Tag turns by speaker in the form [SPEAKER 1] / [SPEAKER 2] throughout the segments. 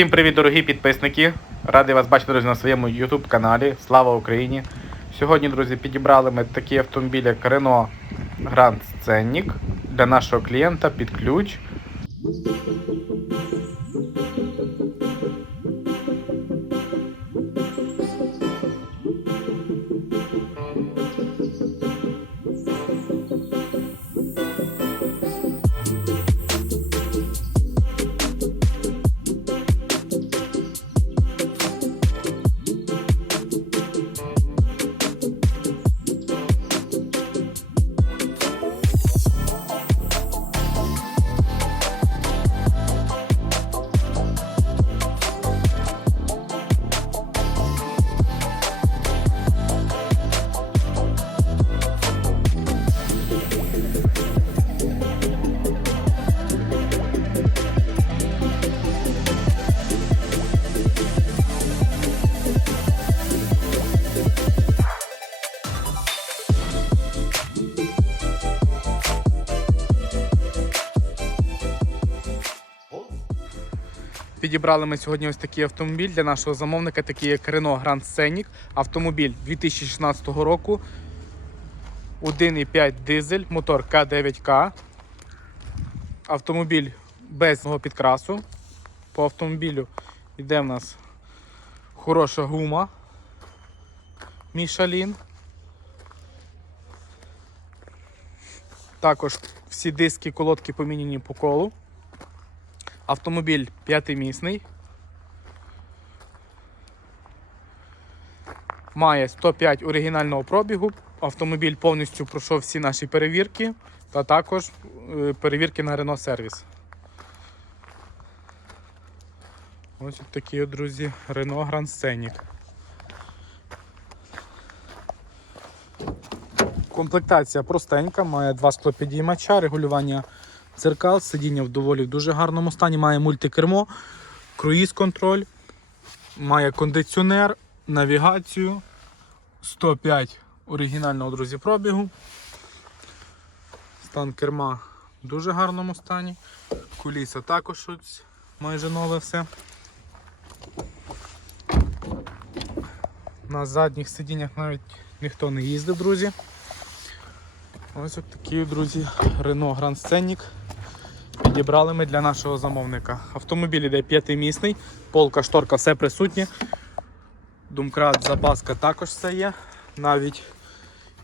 [SPEAKER 1] Всім привіт, дорогі підписники! Радий вас бачити, друзі, на своєму YouTube каналі. Слава Україні! Сьогодні, друзі, підібрали ми такі автомобілі, як Renault Grand Scenic для нашого клієнта під ключ. Підібрали ми сьогодні ось такий автомобіль для нашого замовника, такий як Renault Grand Scenic. Автомобіль 2016 року. 1,5 дизель, мотор К9К. Автомобіль без підкрасу. По автомобілю йде в нас хороша гума. Мішалін. Також всі диски, колодки поміняні по колу. Автомобіль п'ятимісний. Має 105 оригінального пробігу. Автомобіль повністю пройшов всі наші перевірки та також е, перевірки на Renault сервіс. Ось такі, друзі, Renault Grand Scenic. Комплектація простенька, має два склопідіймача, регулювання дзеркал, сидіння в доволі дуже гарному стані, має мультикермо, круїз контроль, має кондиціонер, навігацію, 105 оригінального друзі пробігу. Стан керма в дуже гарному стані. Куліса також майже нове все. На задніх сидіннях навіть ніхто не їздив, друзі. Ось от такі, друзі, Renault Grand Scenic підібрали ми для нашого замовника. Автомобіль іде п'ятимісний, полка, шторка, все присутнє. Думкрат, запаска також все є. Навіть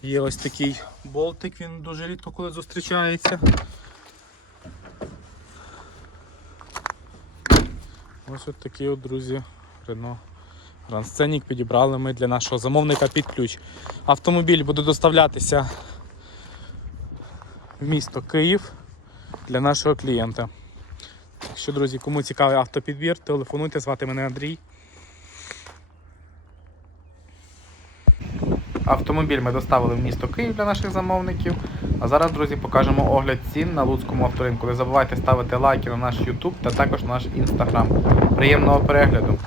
[SPEAKER 1] є ось такий болтик, він дуже рідко коли зустрічається. Ось от такі, от, друзі, Renault Grand підібрали ми для нашого замовника під ключ. Автомобіль буде доставлятися в місто Київ для нашого клієнта. Якщо, друзі, кому цікавий автопідбір, телефонуйте, звати мене Андрій. Автомобіль ми доставили в місто Київ для наших замовників. А зараз, друзі, покажемо огляд цін на Луцькому авторинку. Не забувайте ставити лайки на наш YouTube та також на наш Instagram. Приємного перегляду.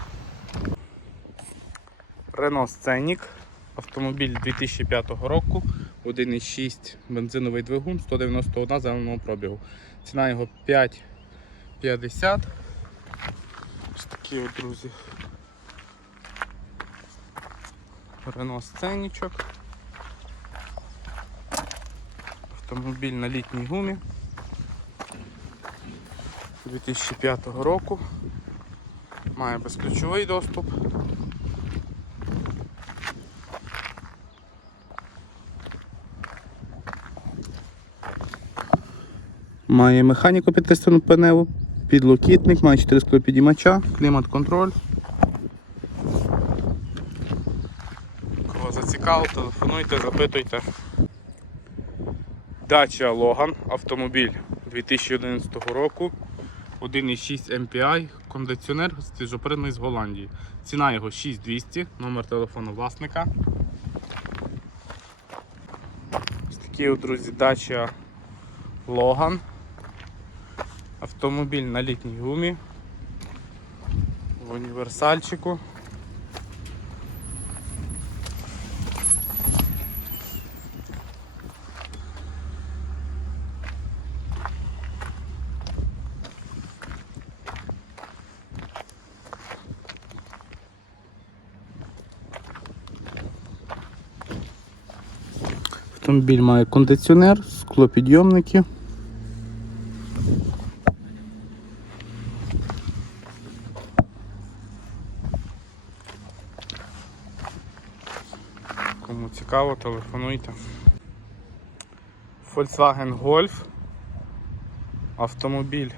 [SPEAKER 1] Renault Scenic. Автомобіль 2005 року, 1,6 бензиновий двигун, 191 зеленого пробігу. Ціна його 5,50. Ось такі от, друзі. Renault Сценічок. Автомобіль на літній гумі 2005 року. Має безключовий доступ. Має механіку підтиснену пеневу, підлокітник, має 4 склопідіймача, клімат-контроль. Кого зацікавило, телефонуйте, запитуйте. Дача Логан, автомобіль 2011 року, 1,6 MPI, кондиціонер свіжопринний з Голландії. Ціна його 6200, номер телефону власника. Ось такі, друзі, дача Логан. Автомобіль на літній гумі, в універсальчику. Автомобіль має кондиціонер, склопідйомники. Телефонуйте. Volkswagen Golf. Автомобіль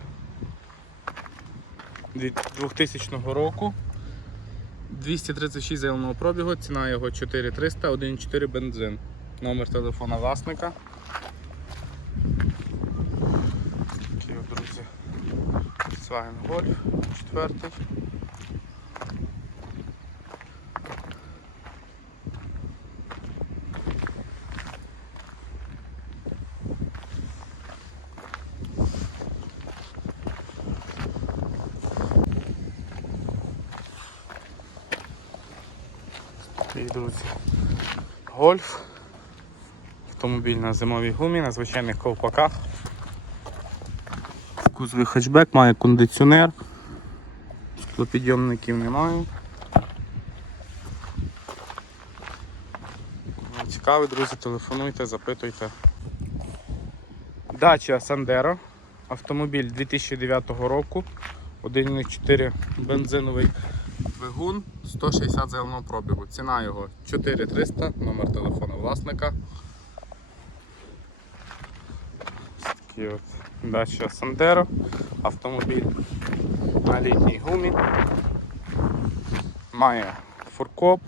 [SPEAKER 1] 2000 року. 236 заявленого пробігу, ціна його 4300, 1.4 бензин. Номер телефона власника. Такі от, друзі. Volkswagen Golf 4. Друзі. Гольф. Автомобіль на зимовій гумі, на звичайних ковпаках. Кузовий хетчбек, має кондиціонер. Склопідйомників немає. Цікаві, друзі, телефонуйте, запитуйте. Дача Сандеро. Автомобіль 2009 року. 1.4 бензиновий двигун 160 заявленого пробігу. Ціна його 4300, номер телефону власника. Ось Такий от дача Сандеро. Автомобіль на літній гумі. Має фуркоп.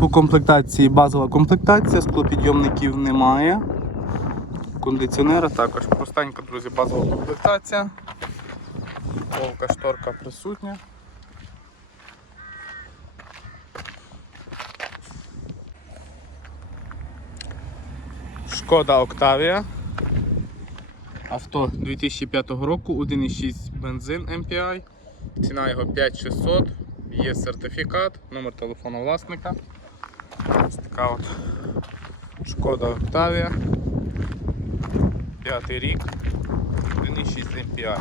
[SPEAKER 1] По комплектації базова комплектація, склопідйомників немає. Кондиціонера також простенька, друзі, базова комплектація. Вовка шторка присутня. Шкода Октавія. Авто 2005 року, 1,6 бензин MPI. Ціна його 5600, є сертифікат, номер телефону власника. Ось така от Шкода Октавія. П'ятий рік, 1,6 MPI.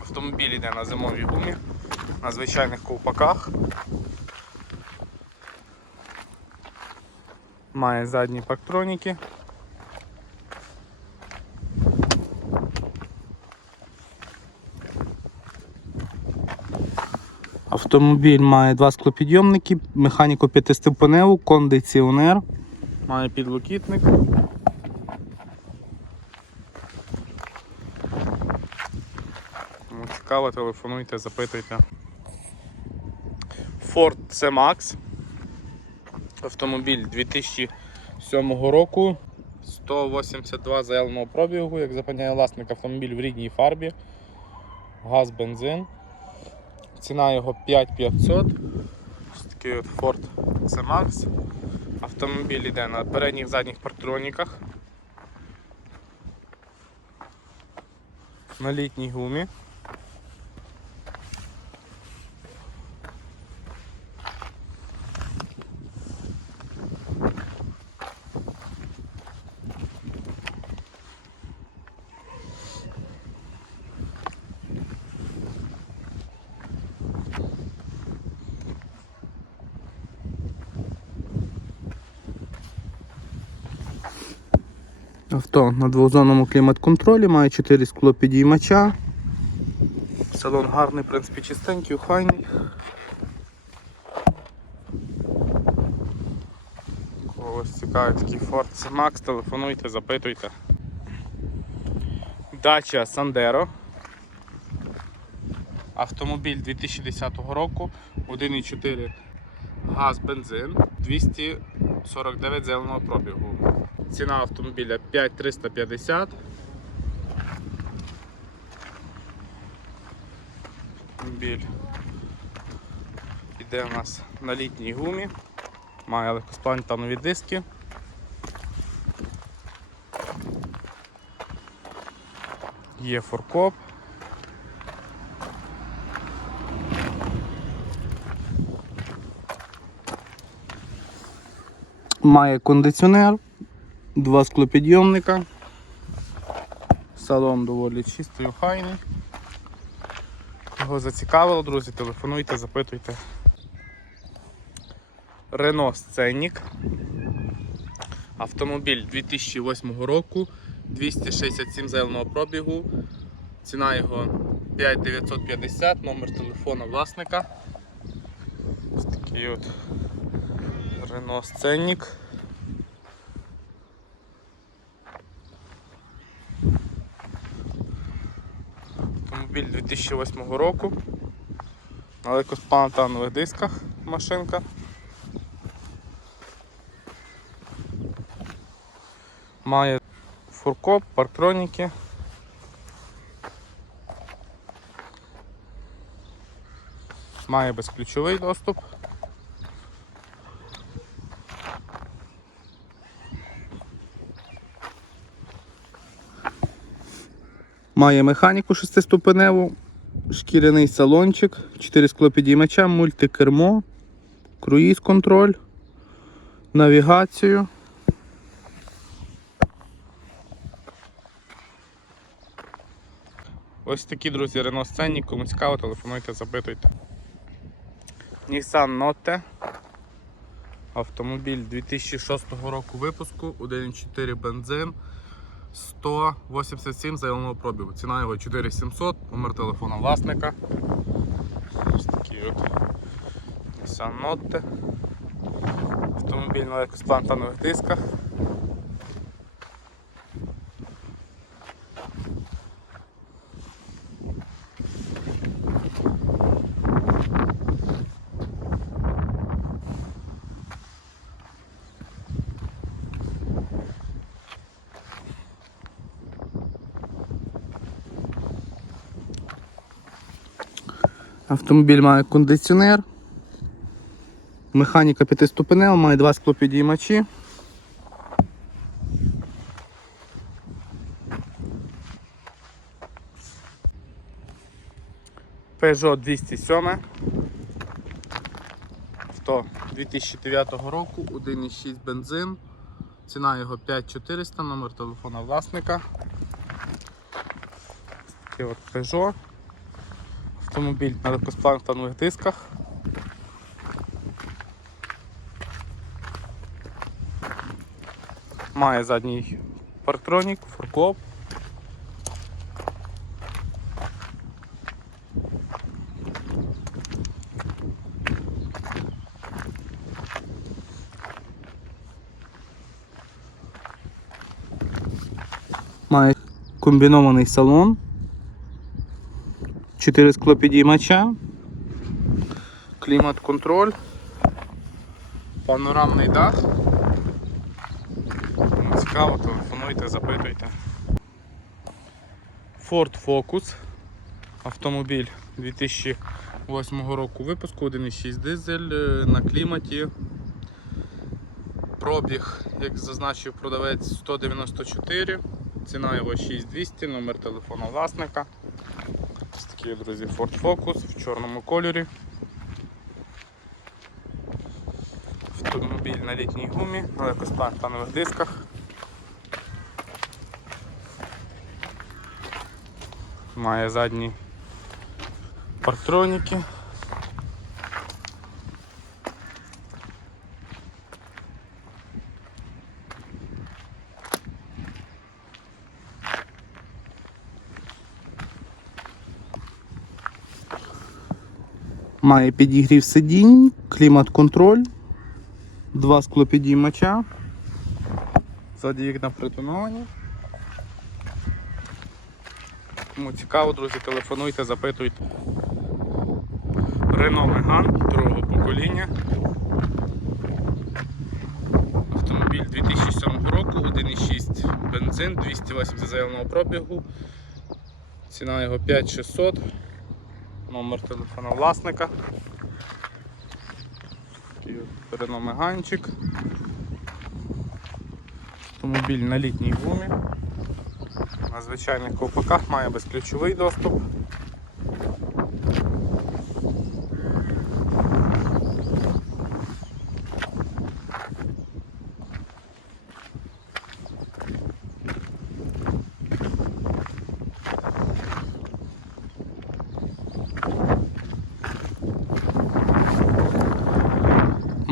[SPEAKER 1] Автомобіль йде на зимовій гумі, на звичайних ковпаках. Має задні пактроніки. Автомобіль має два склопідйомники, механіку п'ятиступеневу, кондиціонер, має підлокітник. Кому цікаво, телефонуйте, запитуйте. Ford C-Max. Автомобіль 2007 року. 182 заявленого пробігу, як запевняє власник автомобіль в рідній фарбі. Газ, бензин. Ціна його 5500. Ось такий от Ford C-Max. Автомобіль йде на передніх задніх партроніках. На літній гумі. Авто на двозонному клімат-контролі, має 4 склопідіймача. Салон гарний, в принципі, чистенький, охайний. Когось цікавить такий Ford C-Max, телефонуйте, запитуйте. Дача Сандеро. Автомобіль 2010 року, 1,4 газ, бензин, 249 зеленого пробігу. Ціна автомобіля 5350. Автомобіль йде у нас на літній гумі, має легкоспланетанові диски. Є форкоп. Має кондиціонер, два склопідйомника. Салон доволі чистий, охайний. Кого зацікавило, друзі, телефонуйте, запитуйте. Renault Сценік. Автомобіль 2008 року, 267 зеленого пробігу. Ціна його 5950, номер телефону власника. Ось такий от Renault Сценік. Автомобіль 2008 року. На легкоспантанових дисках машинка. Має фуркоп, парктроніки. Має безключовий доступ. Має механіку шестиступеневу, шкіряний салончик, 4 склопідіймача, мультикермо, круїз контроль, навігацію. Ось такі, друзі, Renault Scenic, кому цікаво, телефонуйте, запитуйте. Nissan Note. Автомобіль 2006 року випуску, 1.4 бензин, 187 заявленого пробігу. Ціна його 4700, номер телефона власника. Ось такий от Nissan Note. Автомобіль на легкосплантанових дисках. Автомобіль має кондиціонер. Механіка п'ятиступенева, має два склопідіймачі. Peugeot 207. Авто 2009 року, 1,6 бензин. Ціна його 5400, номер телефона власника. Такий от Peugeot. Автомобіль на легкоспланктанових дисках. Має задній парктронік, фуркоп. Має комбінований салон. 4 склопідіймача, клімат-контроль, панорамний дах. Кому цікаво, телефонуйте, запитуйте. Ford Focus. Автомобіль 2008 року випуску, 1,6 дизель е, на кліматі. Пробіг, як зазначив продавець, 194. Ціна його 6200, номер телефону власника. Такі, друзі, Ford Focus в чорному кольорі. Автомобіль на літній гумі, на легкосплантанових дисках. Має задні парктроніки. Має підігрів сидінь, клімат-контроль, два склопідіймача. Ззаді вікна притоновані. Кому цікаво, друзі, телефонуйте, запитуйте. Renault Megane другого покоління. Автомобіль 2007 року, 1,6 бензин, 280 заявленого пробігу. Ціна його 5600. Номер телефона власника. Такий переномиганчик. Автомобіль на літній гумі. На звичайних ковпаках має безключовий доступ.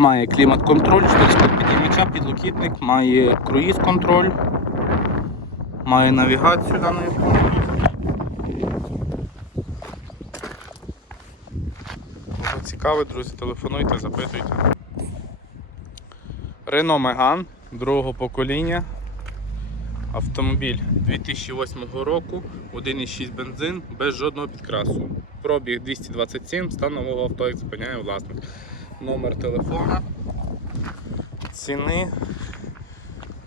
[SPEAKER 1] Має клімат-контроль, 4 підіймача, підлокітник, має круїз-контроль, має навігацію даної автомобіля. Цікавить, друзі, телефонуйте, запитуйте. Renault Megane другого покоління. Автомобіль 2008 року, 1,6 бензин без жодного підкрасу. Пробіг 227, стан нового авто як зупиняє власник. Номер телефона. Ціни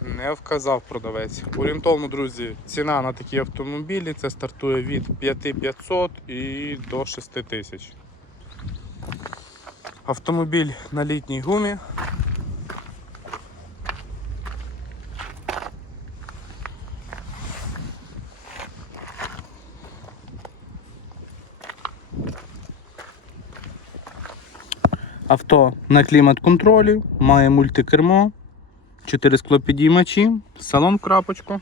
[SPEAKER 1] не вказав продавець. Орієнтовно, друзі, ціна на такі автомобілі це стартує від 5500 і до 6000. Автомобіль на літній гумі. Авто на клімат-контролі, має мультикермо, 4 склопідіймачі, салон в крапочку.